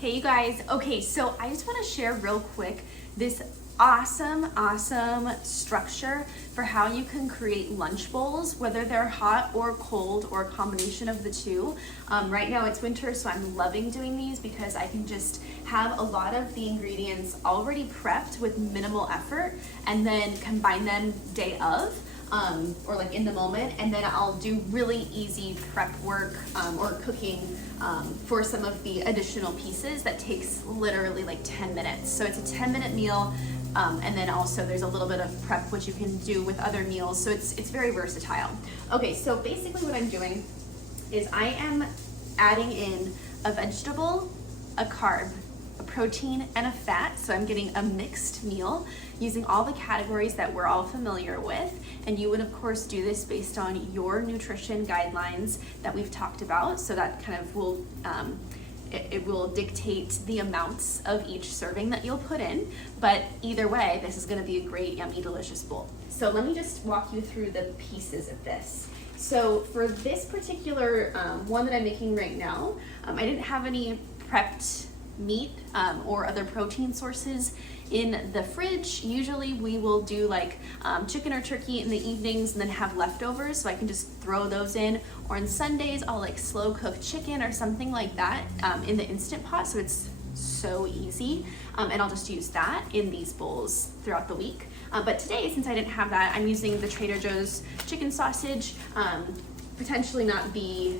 Hey you guys, okay, so I just want to share real quick this awesome structure for how you can create lunch bowls, whether they're hot or cold or a combination of the two. Right now it's winter, so I'm loving doing these because I can just have a lot of the ingredients already prepped with minimal effort and then combine them day of. Or like in the moment, and then I'll do really easy prep work or cooking for some of the additional pieces that takes literally like 10 minutes. So it's a 10-minute meal, and then also there's a little bit of prep which you can do with other meals, so it's very versatile. Okay, so basically what I'm doing is I am adding in a vegetable, a carb, a protein, and a fat. So I'm getting a mixed meal using all the categories that we're all familiar with. And you would of course do this based on your nutrition guidelines that we've talked about. So that kind of will, it will dictate the amounts of each serving that you'll put in. But either way, this is gonna be a great, yummy, delicious bowl. So let me just walk you through the pieces of this. So for this particular one that I'm making right now, I didn't have any prepped meat or other protein sources in the fridge. Usually we will do like chicken or turkey in the evenings and then have leftovers, so I can just throw those in. Or on Sundays I'll like slow cook chicken or something like that in the Instant Pot, so it's so easy, and I'll just use that in these bowls throughout the week. But today, since I didn't have that, I'm using the Trader Joe's chicken sausage. Potentially not the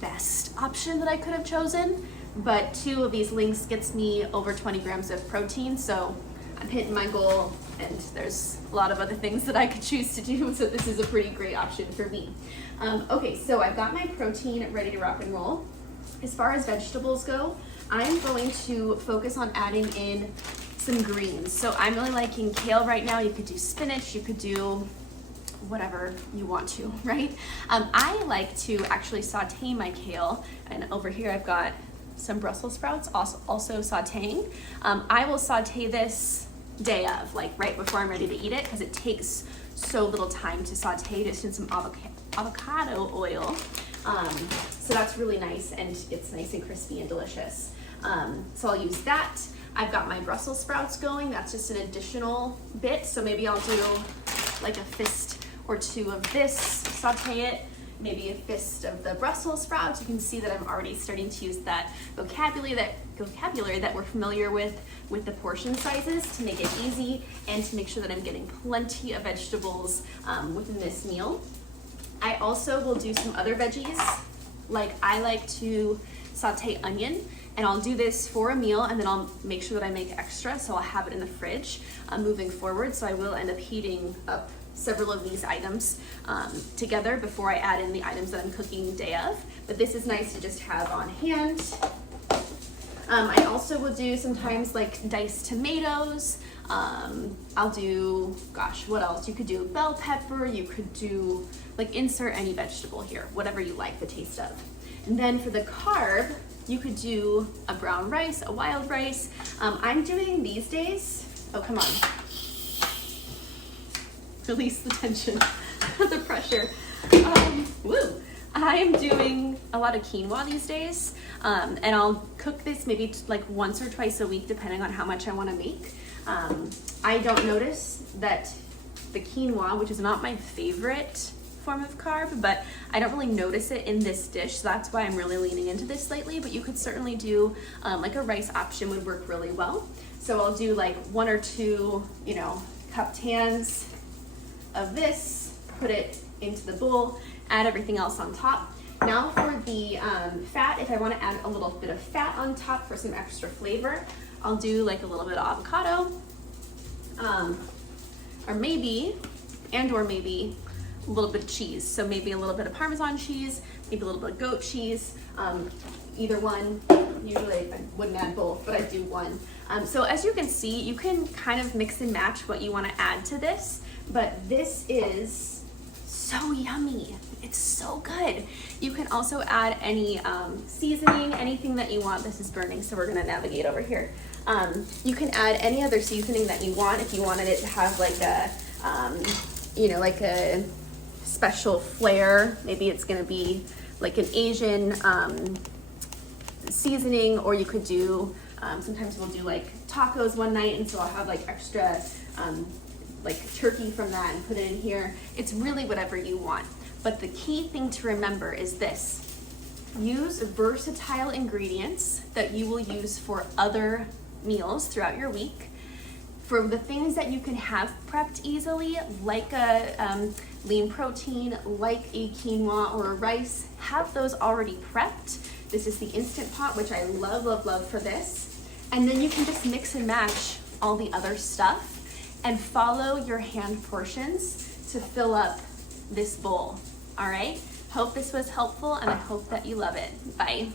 best option that I could have chosen, but 2 of these links gets me over 20 grams of protein, so I'm hitting my goal, and there's a lot of other things that I could choose to do, so this is a pretty great option for me. Okay, so I've got my protein ready to rock and roll. As far as vegetables go, I'm going to focus on adding in some greens. So I'm really liking kale right now. You could do spinach, you could do whatever you want to, right? I like to actually saute my kale, and over here I've got some Brussels sprouts also sauteing. I will saute this day of, like right before I'm ready to eat it, because it takes so little time to saute, just in some avocado oil. So that's really nice, and it's nice and crispy and delicious. So I'll use that. I've got my Brussels sprouts going. That's just an additional bit, so maybe I'll do like a fist or 2 of this, saute it, maybe a fist of the Brussels sprouts. You can see that I'm already starting to use that vocabulary that we're familiar with the portion sizes, to make it easy and to make sure that I'm getting plenty of vegetables within this meal. I also will do some other veggies. Like I like to saute onion, and I'll do this for a meal, and then I'll make sure that I make extra, so I'll have it in the fridge moving forward. So I will end up heating up several of these items together before I add in the items that I'm cooking day of. But this is nice to just have on hand. I also will do sometimes like diced tomatoes. I'll do, gosh, what else? You could do bell pepper, you could do, like, insert any vegetable here, whatever you like the taste of. And then for the carb, you could do a brown rice, a wild rice. I'm doing these days, oh, come on. Release the tension, the pressure. Woo! I am doing a lot of quinoa these days, and I'll cook this maybe like once or twice a week, depending on how much I want to make. I don't notice that the quinoa, which is not my favorite form of carb, but I don't really notice it in this dish, so that's why I'm really leaning into this lately. But you could certainly do like a rice option would work really well. So I'll do like 1 or 2, cupped hands of this, put it into the bowl, add everything else on top. Now for the fat, if I want to add a little bit of fat on top for some extra flavor, I'll do like a little bit of avocado, or maybe a little bit of cheese. So maybe a little bit of Parmesan cheese, maybe a little bit of goat cheese, either one. Usually I wouldn't add both, but I do one. So as you can see, you can kind of mix and match what you want to add to this, but this is so yummy. It's so good. You can also add any seasoning, anything that you want. This is burning, so we're gonna navigate over here. You can add any other seasoning that you want. If you wanted it to have like a, like a special flair, maybe it's gonna be like an Asian seasoning, or you could do, sometimes we'll do like tacos one night, and so I'll have like extra like turkey from that and put it in here. It's really whatever you want. But the key thing to remember is this: use versatile ingredients that you will use for other meals throughout your week. For the things that you can have prepped easily, like a lean protein, like a quinoa or a rice, have those already prepped. This is the Instant Pot, which I love, love, love for this. And then you can just mix and match all the other stuff and follow your hand portions to fill up this bowl. All right? Hope this was helpful, and I hope that you love it. Bye.